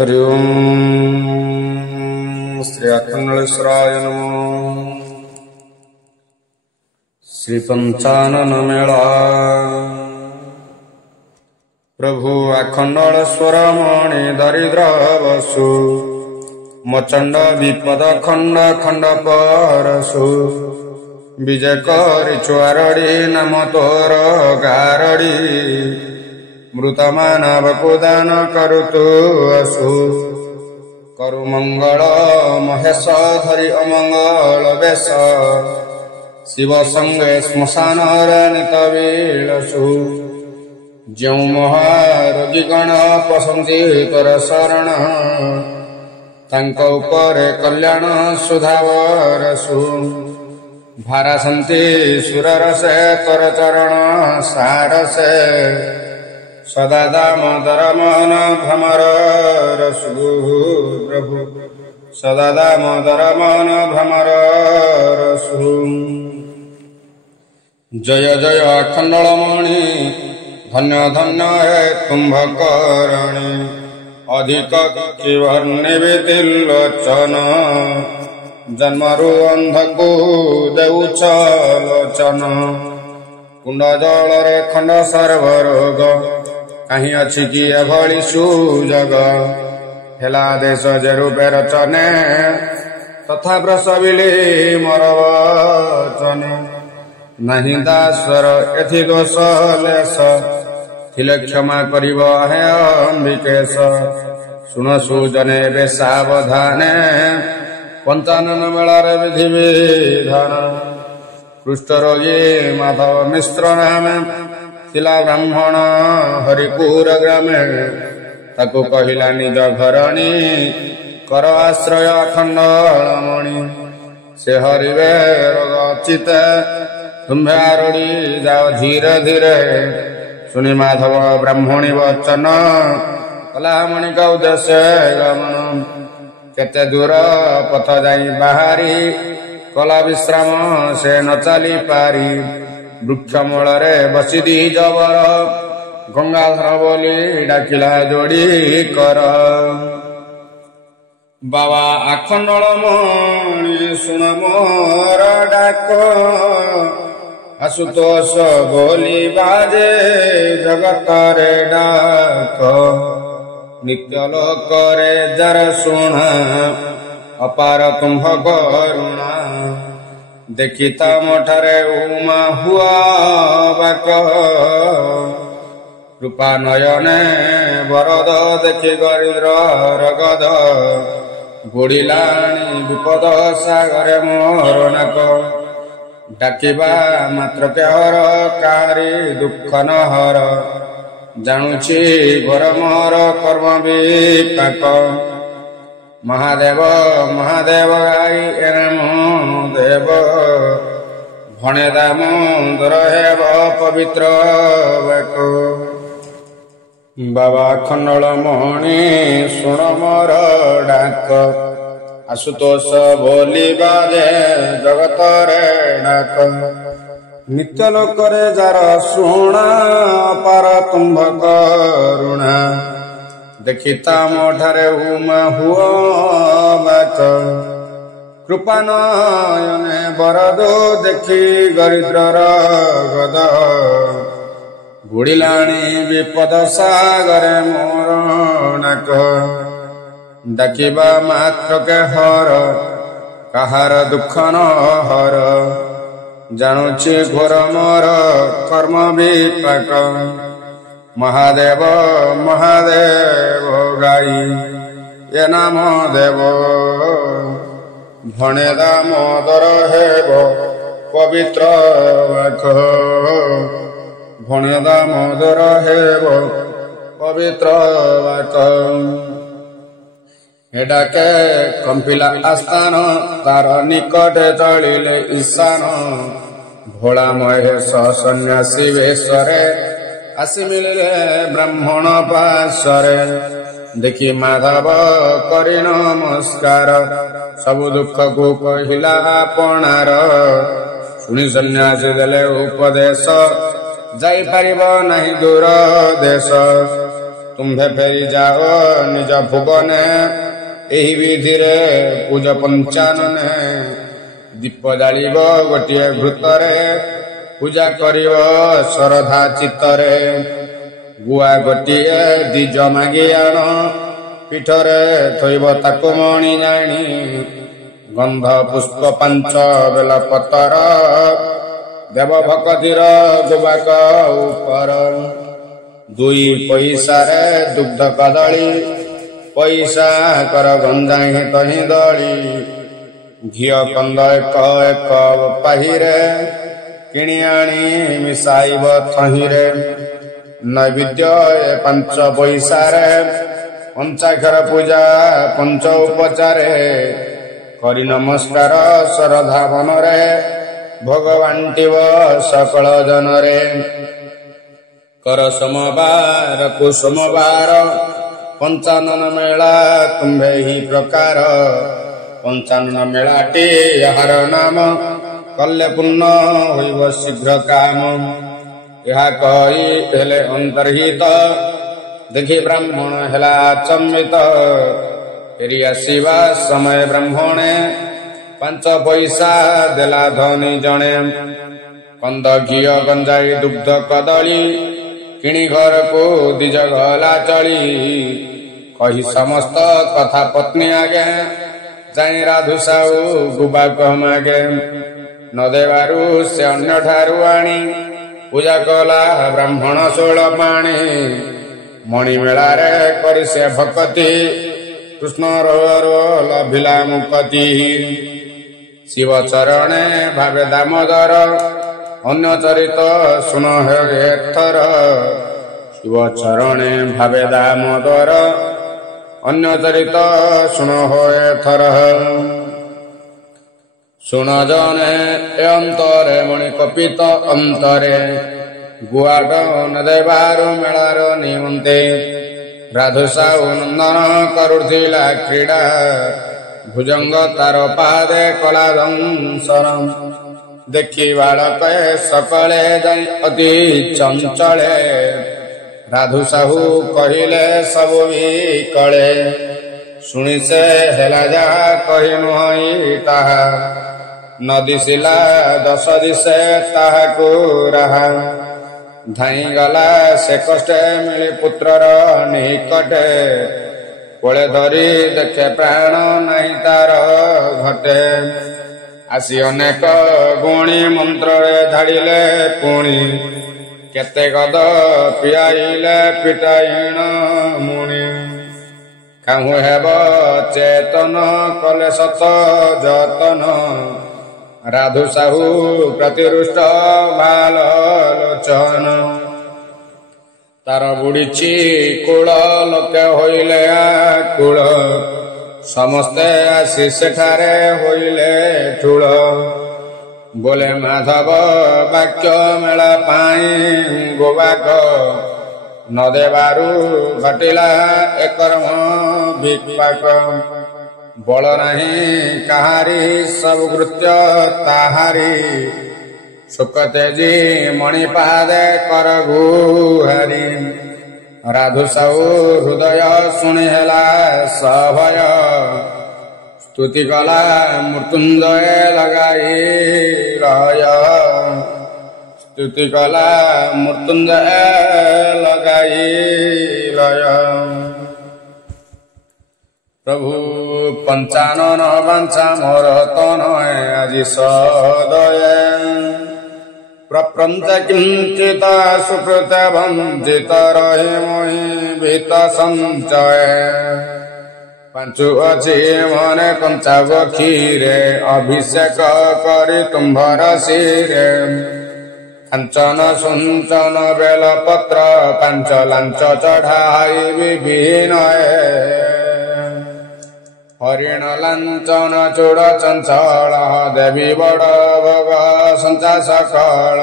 हरि ओम श्री अखंडलेश्वराय नमो। श्री पंचानन मेला प्रभु अखंडलेश्वर मणि दरिद्र वसु मचंड विपद खंड खंड परसु विजय करि चुआरड़ी नाम तोर गारड़ी मृत मानव को दान करुतु असु करु मंगल महेश धरि अमंगल बेश शिव संगे श्मशान नित विलसु जो महारोगी गण पसंदी तोर शरण तांको उपरे कल्याण सुधावरसु भारासंती सुरर से तोर चरण सारसे सदा दामोदर मोहन भ्रमर रसु प्रभु सदा दामोदर मोहन भ्रमर रसु। जय जय अखंडलमणि धन्य धन्य है तुम्भकरणी अधिक किवर्णिविधि लोचन जन्मरु अंधकु देउछ लोचन कुंड जल खंड सर्वरोग कहीं अच्छी कि एभली सुजग हेला देश जे रूपे रचने तथा प्रसविली मोर वचन नहीं दासर एथि दोष लेस थिले क्षमा करिब हे अंबिकेश सुन सुजने बे सावधाने पंचानन मेलार विधि विधान कुष्ठ रोगी माधव मिश्र नामे थिला ब्राह्मण हरिपुर ग्रामे ताकू कहिला निज घरणी कर आश्रय अखंडलमणि से हरिवे रोग चिते तुम्भे आरड़ी जाओ धीरे धीरे सुनि माधव ब्राह्मणी वचन कला मणि का उद्देश्य गमन केते दूर पथ जाई बाहरी कला विश्राम से न चली पारी वृक्ष मूलरे बसी दी जबर गंगाधर बोली डाकिला जोड़ी कर बाबा अखंडलमणि सुन मोर डाक आशुतोष बोली बाजे जगत रे डाक नित्य लोक रे जर सुण अपार तुम्भ करुणा देखिता मोठरे उमा हुआ बाक रूपा नयने बरद देखि गरिद्र रगद बुड़िलाणी विपद सागरे मोर नाक डाकिबा मात्र के हर काळी दुख न हर जानुछि घर मोर कर्म विपाक महादेव महादेव गाई एनमो देव भणे दामोदर हेब पवित्र बाक बाबा अखंडलमणि सुण मोर डाक आशुतोष बोली बाजे जगत रे डाक नित्य लोक रे जार सुणा पार तुम्भ करुणा देखिता मोठरे उमा हुआ बाक कृपा नयने बरदो देखि गरिद्र रगद बुड़िलाणी विपद सागरे मोर नाक डाकिबा मात्र के हर काहार दुख न हर जानुछि घोर मोर कर्म विपाक महादेव महादेव गाई ये नाम देव भणे दामोदर हेब पवित्र बाक भणे दामोदर हेब पवित्र बाक हेडाके कंपिला आस्थान तार निकटे चलिले ईशान भोला महेश सन्यासी वेशरे आसी मिलिले ब्राह्मण पाशरे देखि माधव करि नमस्कार सबु दुख को कहिला आपणार सुनि सन्यासी देले उपदेश जाई परिब नाही दूर देश तुम्भे फेरी जाओ निज भुवने एही विधिरे पूज पंचानने दीप जालिब गोटिए घृतरे पूजा करिव श्रद्धा चित्तरे गुआ गोटिए दिज मागि आण पीठरे थोइब ताकु मणि जाणी गंध पुष्प पांच बेल पतर देव भक्तिर गुबाक उपर दुई पैसा रे दुग्ध कदली पैसा कर गंजाही तही दली घिय कंद एक एक पाहिरे किणी आनी मिसाइब थहीरे नैवेद्य 5 पैसा रे पंचाक्षर पूजा पंच उपचारे करी नमस्कार श्रद्धा बनरे भगवान्टिव सकल जनरे कर सोमवार को सोमवार पंचानन मेला तुम्भे ही प्रकार पंचानन मेलाटी यार नाम कले पूर्ण होइब शीघ्र काम यह कही हेले अंतर्हित देखि ब्राह्मण हेला चम्बित फेरी आसीबा समय ब्राह्मणे 5 पैसा देला धनी जणे कंद घिय गंजाई दुग्ध कदली किणी घर को दिज गला चली कही समस्त कथा पत्नी आगे जाई राधु साहू गुबा कहमागे न देवारू से अन्य ठारू आनी पूजा कला ब्राह्मण 16 पाणी मणि मेलारे करी से भक्ति कृष्ण रो लभिला मुक्ति शिव चरणे भावे दामोदर अन्य चरित सुन हे थर शिव चरणे भावे दामोदर अन्य चरित सुन होए थर सुन जने अंतरे मणि कपित अंतरे गुआड न देवार मेलार निमंते राधु साहू नंदन करुथिला क्रीड़ा भुजंग तार पादे कला दंसरम देखी बालक सकले जाई अति चंचले राधु साहू कहिले सबु विकले शुणी से हेला जा कही नुहई ताहा न दिशिला 10 दिशे ताहाकु राहा धाई गला से कष्टे मिली पुत्रर निकटे कोले धरी देखे प्राण नहीं तार घटे आसी अनेक गुणी मंत्र धाड़िले पुणी केते गद पियाइले पिटाइण मुनि काहू हेब चेतन कले सत जतन राधु साहू प्रतिरुष्ट भाल लोचन तार बुड़ीची कूल लोके होइले आकुल समस्ते आसी सेठारे होइले ठूल बोले माधव वाक्य मेला पाई गोबाक न देवारू घटिला एकर्म विपाक बल नहीं कहारी सब कृत्य ताहारी सुखते जी मणिपादे कर गुहारी राधु साहू हृदय शुणी हेला सभय स्तुति कला मृत्युंजय लगाई लय स्तुति कला मृत्युंजय लगाई लय प्रभु पंचानन वांछा मोर तन আজি सदय प्रपंच किंचित सुकृत वंचित रहि मोहि भीत संचय पांचु अछि मने कंचा खीरे अभिषेक करी तुम्भर सिरे कांचन सुंचन बेल पत्र पांच लांच चढ़ाई विभिनय हरिण लांचन चूड़ चंचल देवी बड़ भोग संचा सकल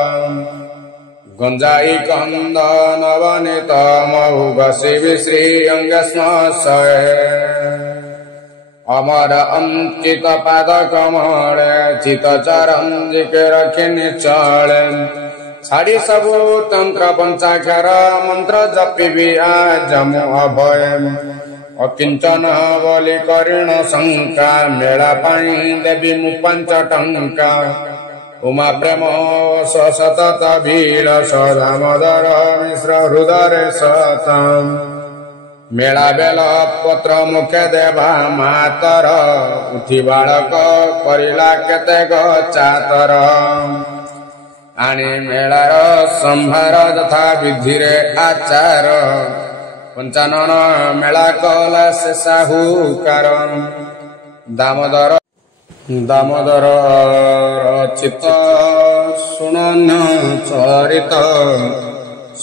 गंजाई कंद नवनीत महुग शिव श्री अंग स्मशय अमर अंकित पाद कमले चित चरंजिके रखि निचले छाड़ी सबु तंत्र पंचाक्षर मंत्र जपिबी आज मु अभय अकिंचन बोली करिण शंका मेला पाई देवी मु 5 टंका उमा प्रेम सतत भील सदामोदर मिश्र हृदय सतम मेला बेल पत्र मुखे देवा मातर उठी बालक करिला केतेक चातर आनी मेलार संभार तथा विधि रे आचार पंचानन मेला कला से साहुकार दामोदर चित्त सुनन चरित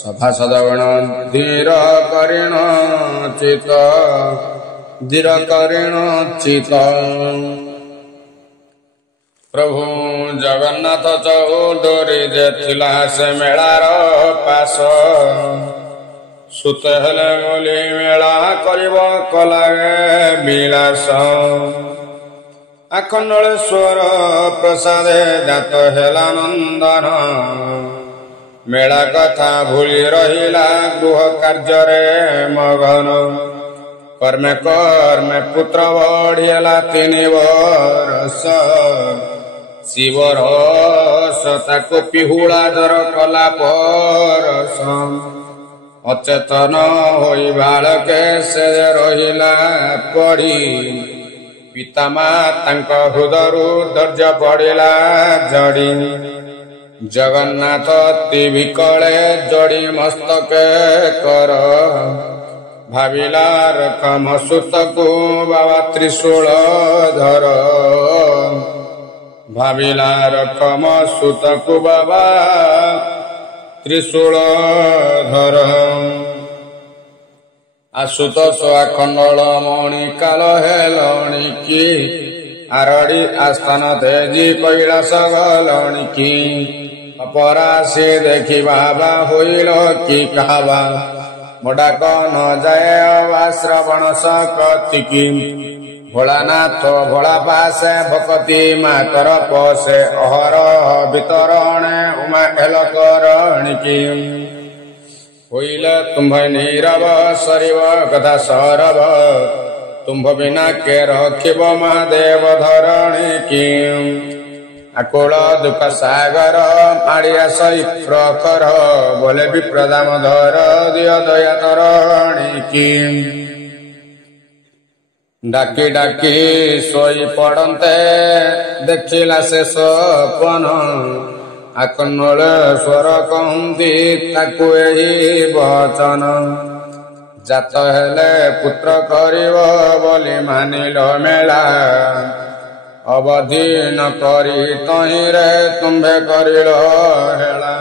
सभासदगण धीर करिण चित प्रभु जगन्नाथ चौधरी जे थिला से मेलार पास सुत हेले बोली मेला करिब कलागे विलास आखंडलेश्वर प्रसादे जात हेला नंदन मेला कथा भूली रहिला गृह कार्य मगन कर्मे पुत्र बढ़िला 3 बरस शिवर ताको पिहुला दर कला परस अचेतन होई बालके से रहिला पड़ी पितामा तांक हृदयरु धैर्य पड़िला जड़ी जगन्नाथ विकले जड़ी मस्तके कर भाविला रकम सुतको बाबा त्रिशूल धर भाविला रकम सुतको बाबा त्रिशूल धर आशुतोष आखंडल मणि काल हेलणी की आरड़ी आस्थान तेजी कैलास गलणी की अपराशी देखी बाबा होइल की कहवा मोडाक न जाए अबा श्रवण सकती भोलानाथ भोला पासे भक्ति मातर पसे अहर वितरणे उमा एल करणि की होइले तुम्भ नीरव सरिव कथा सरव तुम्भ बिना के रखिब महादेव धरणी की आकुल दुख सागर माड़िया सई प्रखर बोले विप्रदाम धर दिय दया तरणि की डाकी डाकी सोई पड़ते देखिला से सपन आखंडलेश्वर कहती ताकू एही वचन जात हेले पुत्र करिव बोली मानिल मेला अवधि न करी तहिरे तुम्भे करिल हेला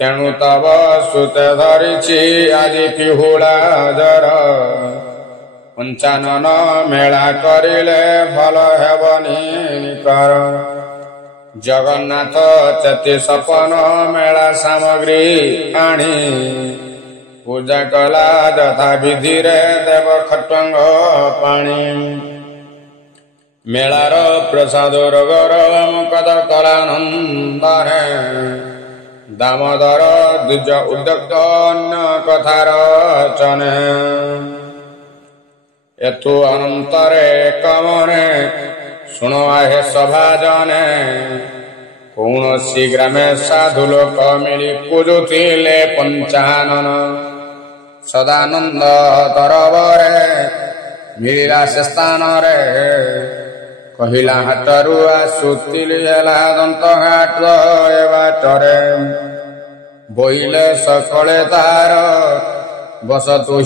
तेणु तब सुते धरिछि आदि पिहुला जर पंचानन मेला करिले भल हेबनी कर जगन्नाथ चेती सपन मेला सामग्री आनी पूजा कला यथा विधि रे देव खट्टंग पाणी मेलार प्रसाद रोगर मुकद कलानंद है दामोदर द्विज उद्यक्त अन्य कथार चने एतु अनंतरे कमने शुणु आहे सभा जने कौनसी ग्रामे साधु लोक मिली पूजुथिले पंचानन सदानंद तरबरे मिलिला से स्थान रे कहिला हाटरू आसुतिली हेला दंत घाट बाटरे बोइले सकले तार बस तु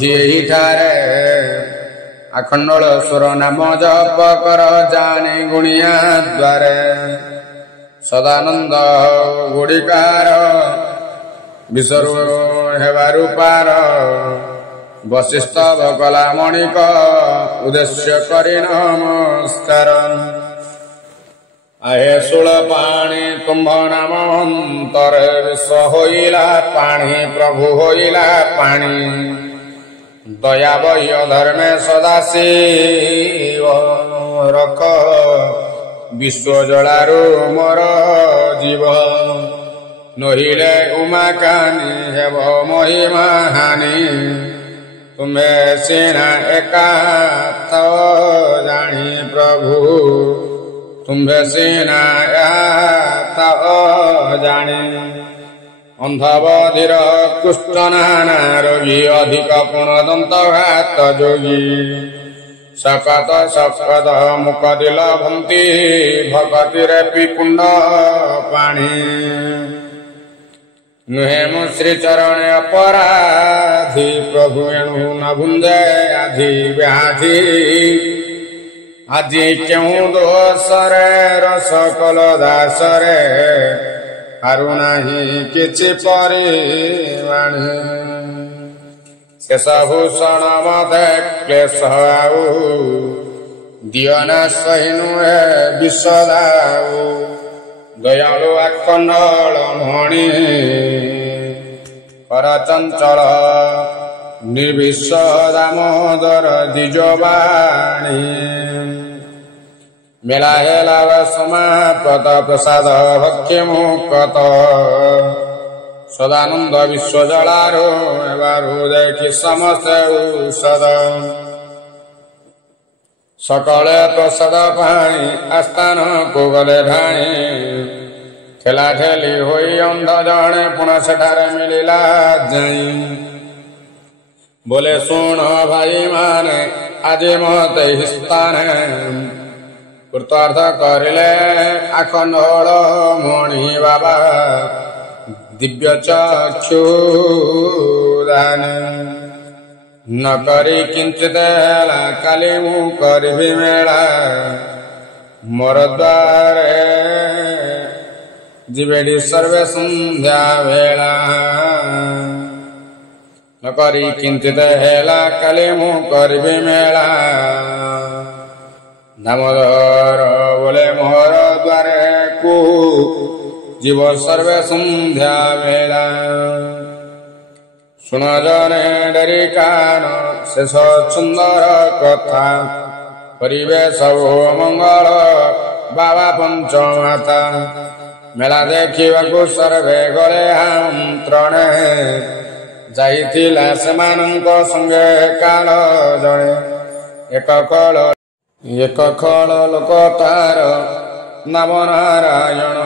ठारे आखंडलेश्वर नाम जप कर जाने गुणिया द्वारे सदानंद गुड़िकार विश्व हेबारु पार वशिष्ठ बकला मणिक उद्देश्य करी नमस्कार आहे शूल पाणी कुंभ नाम अंतरे विश्व होइला पाणी प्रभु होइला पाणी दया बह्य धर्मे सदाशिव रख विश्व जलारू मोर जीव ନହିଲେ ଉମାକାନି ହେବ ମହିମା ହାନି। ତୁମେ ସିନା ଏକା ଥାଅ ଜାଣି ପ୍ରଭୁ, ତୁମ୍ଭେ ସିନା ଥାଅ ଜାଣି। ଅନ୍ଧ ବଧିର କୁଷ୍ଠ ନାନା ରୋଗୀ, ଅଧିକ ପୁଣ୍ୟଦନ୍ତ ଘାତ ଯୋଗୀ। ଶକତ ଶକତ ମୁକତି ଲଭନ୍ତି, ଭକତିରେ ପିକୁଣ୍ଡ ପାଣି। ନୁହେଁ ମୁଁ ଶ୍ରୀଚରଣେ ଅପରାଧୀ, ପ୍ରଭୁ ଏଣୁ ନ ଭୁଞ୍ଜେ ଆଧି ବ୍ୟାଧି। ଆଜି କେଉଁ ଦୋଷରେ ରସକଲ ଦାସରେ, ପାରୁନାହିଁ କିଛି ପରିବାଣୀ। ଶେଷଭୂଷଣ ମତେ କ୍ଲେଶ ଆଉ, ଦିଅ ନା ସହି ନୁହେଁ ବିଷଦାଉ। ଦୟାଳୁ ଆଖଣ୍ଡଳ ମଣି, କର ଚଞ୍ଚଳ ନିର୍ବିଷ ଦାମୋଦର ଦ୍ୱିଜବାଣୀ। ମେଳା ହେଲା ସମାପତ ପ୍ରସାଦ ଭକ୍ଷ୍ୟ ମୁକତ। ସଦାନନ୍ଦ ବିଶ୍ୱ ଜଳାରୁ ହେବାରୁ ଦେଖି ସମସ୍ତେ ଔଷଧ। ସକଳେ ପ୍ରସାଦ ପାଇଁ ଆସ୍ଥାନକୁ ଗଲେ ଧାଇଁ। ଠେଲା ଠେଲି ହୋଇ ଅନ୍ଧ ଜଣେ ପୁଣି ସେଠାରେ ମିଳିଲା ଯାଇ। ବୋଲେ ଶୁଣ ଭାଇ ମାନେ ଆଜି ମତେ ସ୍ଥାନେ, କୃତାର୍ଥ କରିଲେ ଆଖଣ୍ଡଳ ମଣି ବାବା। ଦିବ୍ୟ ଚକ୍ଷୁ ଦାନ ନ କରି କିଞ୍ଚିତ ହେଲା, କାଲି ମୁଁ କରିବି ମେଳା। ମୋର ଦ୍ୱାରେ ଯିବେଡ଼ି ସର୍ବେ ସନ୍ଧ୍ୟା ବେଳା। ନ କରି କିଞ୍ଚିତ ହେଲା, କାଲି ମୁଁ କରିବି ମେଳା। ଦାମୋଦର ବୋଲେ ମୋର ଦ୍ୱାରେ କୁ ଯିବ ସର୍ବେ ସନ୍ଧ୍ୟା ବେଳା। ଶୁଣ ଜନେ ଡେରି କାନ ଶେଷ ସୁନ୍ଦର କଥା। କରିବେ ସବୁ ମଙ୍ଗଳ ବାବା ପଞ୍ଚମାତା। ମେଳା ଦେଖିବାକୁ ସର୍ବେ ଗଲେ ଆମନ୍ତ୍ରଣେ। ଯାଇଥିଲା ସେମାନଙ୍କ ସଙ୍ଗେ କାଳ ଜଣେ। ଏକ ଖଳ ଲୋକ ତାର ନାମ ନାରାୟଣ।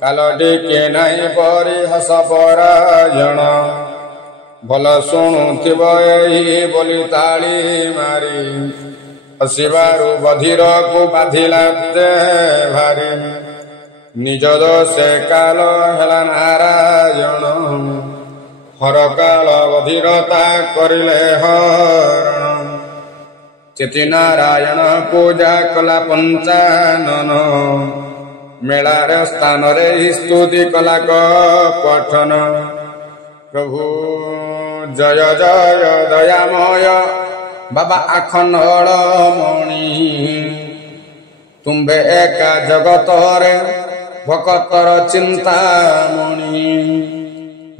କାଲ ଟିକେ ନାହିଁ ପରିହାସ ପରାୟଣ। ଭଲ ଶୁଣୁଥିବ ଏହି ବୋଲି ତାଳି ମାରି। ହସିବାରୁ ବଧିରକୁ ବାଧିଲା ଭାରି। ନିଜ ଦୋଷେ କାଲ ହେଲା ନାରାୟଣ। ହରକାଳ ବଧିରତା କରିଲେ ହରଣ। ଚେତି ନାରାୟଣ ପୂଜା କଲା ପଞ୍ଚାନନ। ମେଳାର ସ୍ଥାନରେ ସ୍ତୁତି କଲା ପଠନ। ପ୍ରଭୁ ଜୟ ଜୟ ଦୟାମୟ ବାବା ଆଖଣ୍ଡଳ ମଣି। ତୁମ୍ଭେ ଏକା ଜଗତରେ ଭକତର ଚିନ୍ତାମଣି।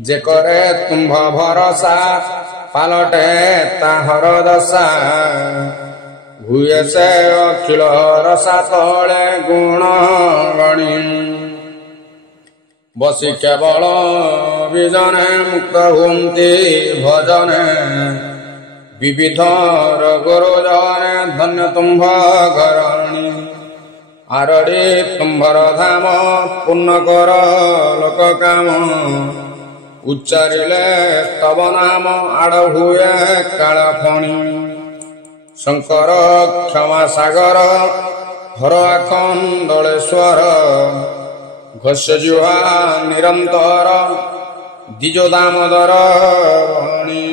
ଯେ କରେ ତୁମ୍ଭ ଭରସା, ପାଲଟେ ତାହାର ଦଶା। ହୁଏ ସେ ଅଖିଳ ରସା ତଳେ ଗୁଣ ଗଣି। ବସି କେବଳ ବିଜନେ ମୁକ୍ତ ହୁଅନ୍ତି ଭଜନେ। ବିବିଧ ରୋଗରୁ ଜନେ ଧନ୍ୟ ତୁମ୍ଭ ଘରଣୀ। ଆରଡ଼ି ତୁମ୍ଭର ଧାମ ପୂର୍ଣ୍ଣ କର ଲୋକ କାମ। ଉଚ୍ଚାରିଲେ ତବ ନାମ ଆଡ଼ ହୁଏ କାଳ ଫଣି। ଶଙ୍କର କ୍ଷମା ସାଗର ହର ଆଖଣ୍ଡଳେଶ୍ୱର। ଘୋଷ ଜୁହା ନିରନ୍ତର ଦ୍ୱିଜ ଦାମୋଦର ଭଣୀ।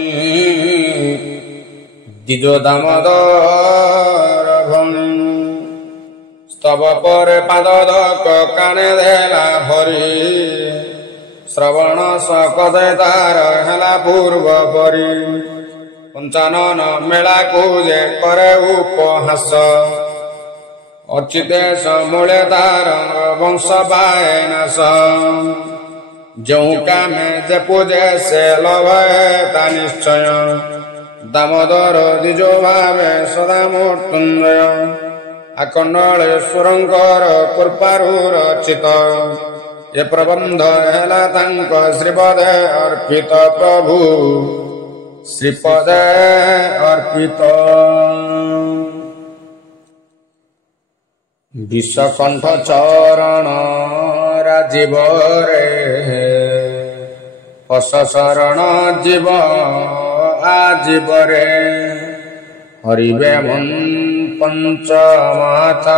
ଦ୍ୱିଜ ଦାମୋଦର ଭଣୀ। ସ୍ତବ ପରେ ପାଦ ଦକ କାନେ ଦେଲା ଭରି। ଶ୍ରବଣ ସକତେ ତାର ହେଲା ପୂର୍ବ ପରି। ପଞ୍ଚାନନ ମେଳାକୁ ଯେ କରେ ଉପହାସ। ଅଚ୍ୟୁତେଶ ମୂଳେ ତାର ବଂଶ ପାଏ ନାଶ। ଯେଉଁ କାମେ ଯେ ପୂଜେ ସେ ଲଭେ ତା ନିଶ୍ଚୟ। ଦାମୋଦର ଦ୍ୱିଜ ଭାବେ ସଦା ମୃତ୍ୟୁଞ୍ଜୟ। ଆଖଣ୍ଡଳେଶ୍ୱରଙ୍କର କୃପାରୁ ରଚିତ। ये प्रबंध हेला तांक श्रीपद अर्पित प्रभु श्रीपद अर्पित विषकंठ चरण राजीव रे पश शरण जीव आजीव रे हरिवे मन पंचमाता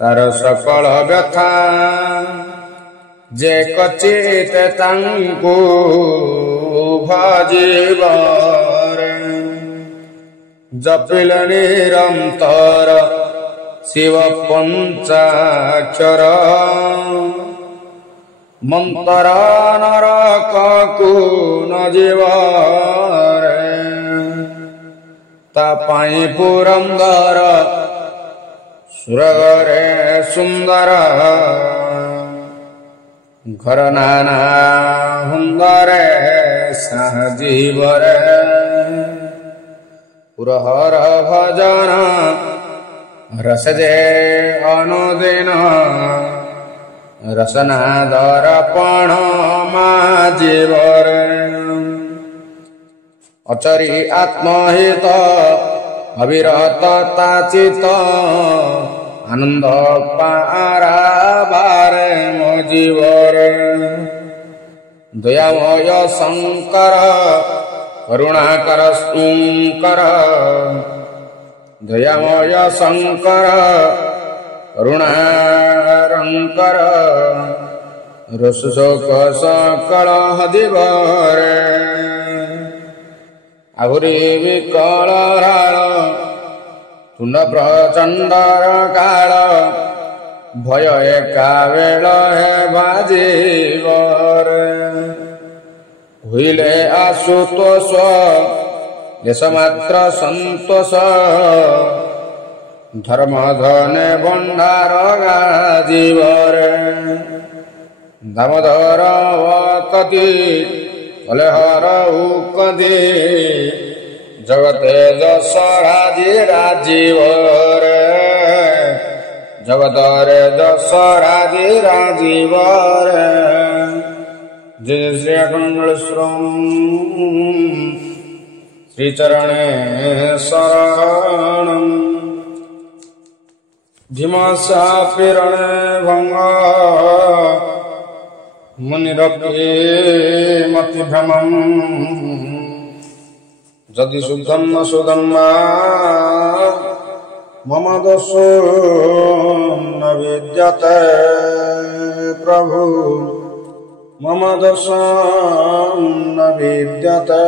तार सकल व्यथा जे कचित तांकु भजिब रे जपिल निरंतर शिव पंचाक्षर मंत्र नरकु न जीव रे तापाई पुरंदर सुरगरे सुंदर घर नाना हुंदरे सहजीव रे पुरहर भजन रसजे अनुदिन रसना दर्पण माजीव रे अचरी आत्महित अविरत ताचित आनंद पारा बारे मो जीव रे दयामय शंकर करुणाकर शंकर दयामय शंकर करुणारंकर रसशोक सकल हदिव रे आहुरी विकल राळ तुंड प्रचंडर काल भय एका बेल हे बाजीव रे हुईले आशुतोष देश मात्र संतोष धर्म धने भंडार गाजीव रे दामोदर कति कलेहर कति जगते जस राजीव रे जगतरे जस राजीव रे जय श्री अखंडेश्वरम श्रीचरणे शरणं भीमशापिरणे भंग मुनिरपि मतिभ्रमं जदि शुद्धं न शुद्धं मम दोषो न विद्यते प्रभु मम दोषो न विद्यते।